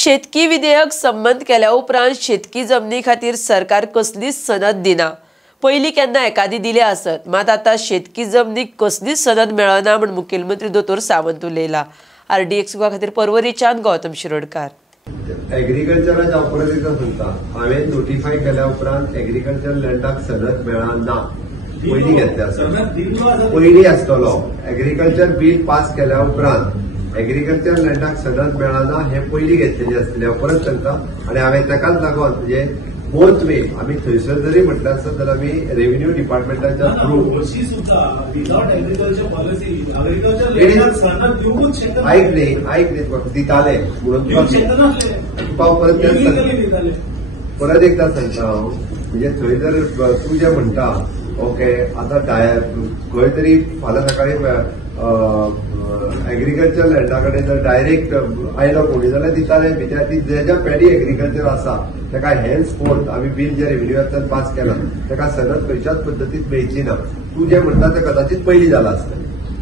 शेतकी विधेयक संमत केल्या उपरांत शेतकी जमनी खातीर सरकार कसलीच सनद दिना। पयलीं केन्ना एकादी दिले आसत, मात आतां शेतकी जमनीक कसलीच सनद मेळना म्हण मुखेलमंत्री दोतोर सावंत उलयला। RDX खातीर पर्वरीच्यान गौतम शिरोडकार। एग्रीकल्चराच्या ऑपरेटिव्ह सांगता हांवें नोटिफाय केल्या उपरांत एग्रीकल्चर लँडाक सनद मेळना। पयलीं घेतले आसत, पयलीं आसतलो एग्रीकल्चर बील पास केल्या उपरांत एग्रीकल्चर लँडाक सनद मेळना हे पयलीं घेतलेली आसतली। हांव परत सांगता आनी हांवें ताकाच लागून म्हणजे 4th मे आमी थंयसर जरी म्हटलें आसत जाल्यार आमी रेव्हेन्यू डिपार्टमेंटाच्या थ्रू आयक न्ही दिताले म्हणून परत एकदा सांगता हांव म्हणजे थंय जर तूं जें म्हणटा ओके आतां खंय तरी फाल्यां सकाळी एग्रीकल्चर लँडा कडेन जर डायरेक्ट आयलो कोणी जाल्यार दिताले ज्या पॅडी एग्रीकल्चर आसा ताका हेन्स फोर्थ आमी बील जे रेव्हेन्यूतल्यान पास केला ताका सनद खंयच्याच पद्दतीन मेळची ना। तूं जें म्हणटा तें कदाचित पयलीं जालां आसतलें।